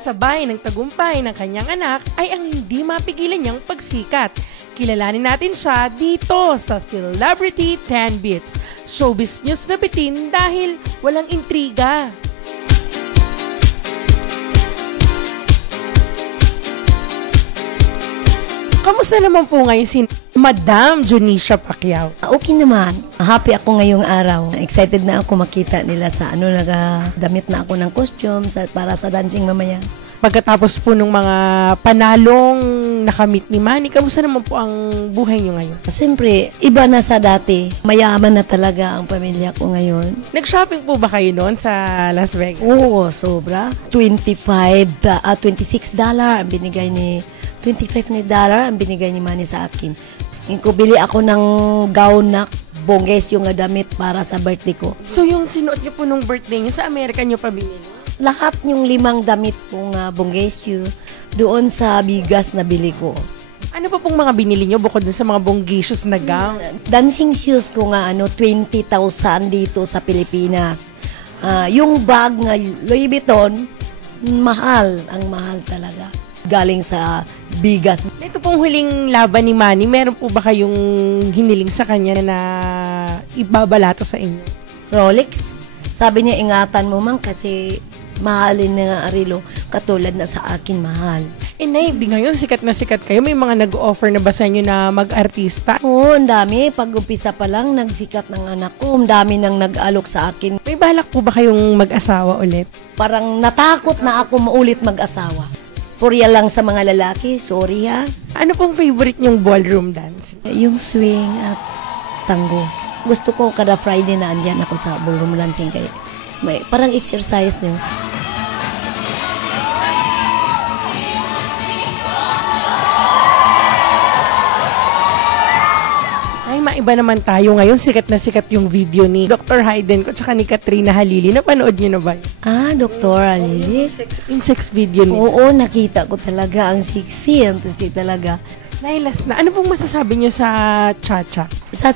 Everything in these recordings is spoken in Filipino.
Kasabay ng tagumpay ng kanyang anak ay ang hindi mapigilan niyang pagsikat. Kilalanin natin siya dito sa Celebrity 10 Beats. Showbiz news na bitin dahil walang intriga. Kamusta naman po ngayon si Madam Jonicia Pacquiao? Okay naman. Happy ako ngayong araw. Excited na ako makita nila sa nagadamit na ako ng costume para sa dancing mamaya. Pagkatapos po ng mga panalong nakamit ni Manny, kamusta naman po ang buhay niyo ngayon? Siyempre, iba na sa dati. Mayaman na talaga ang pamilya ko ngayon. Nag-shopping po ba kayo noon sa Las Vegas? Oo, sobra. $26 ang binigay ni $25 ang binigay ni Manny sa akin. Bili ako ng gown na bongges yung damit para sa birthday ko. So yung sinuot niyo po nung birthday niyo, sa Amerika niyo pa binili? Lahat yung 5 damit kong bonggesyo doon sa bigas na bili ko. Ano pa pong mga binili niyo bukod sa mga bonggacious na gown? Dancing shoes ko nga 20,000 dito sa Pilipinas. Yung bag nga Louis Vuitton, mahal. Ang mahal talaga. Galing sa bigas. Ito pong huling laban ni Manny, meron po ba kayong hiniling sa kanya na ibabalato sa inyo? Rolex. Sabi niya, ingatan mo man kasi mahalin na nga arilo katulad na sa akin mahal. Nay, di ngayon sikat na sikat kayo. May mga nag-offer na ba sa inyo na mag-artista? Oo, ang dami. Pag-umpisa pa lang, nagsikat ng anak ko. Ang dami nang nag-alok sa akin. May balak po ba kayong mag-asawa ulit? Parang natakot na ako maulit mag-asawa. Purya lang sa mga lalaki, sorry ha. Ano pong favorite niyong ballroom dance? Yung swing at tango. Gusto ko kada Friday na andyan ako sa ballroom dancing kaya may parang exercise niyo. Ay, maiba naman tayo ngayon. Sikat na sikat yung video ni Dr. Hayden ko tsaka ni Katrina Halili. Napanood niyo na ba yun? Dr. Halili? Yung sex video niya. Oo, nakita ko talaga. Ang sexy. Ang sexy talaga. Last na. Ano pong masasabi niyo sa cha-cha? Sa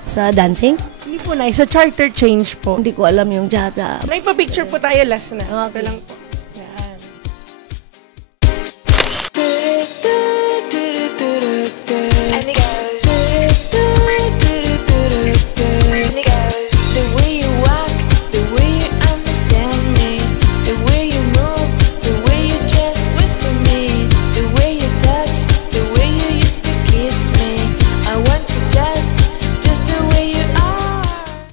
sa dancing? Hindi po, Nay. Sa charter change po. Hindi ko alam yung cha-cha. Nay, pa-picture po tayo last na. Okay. Ito lang po.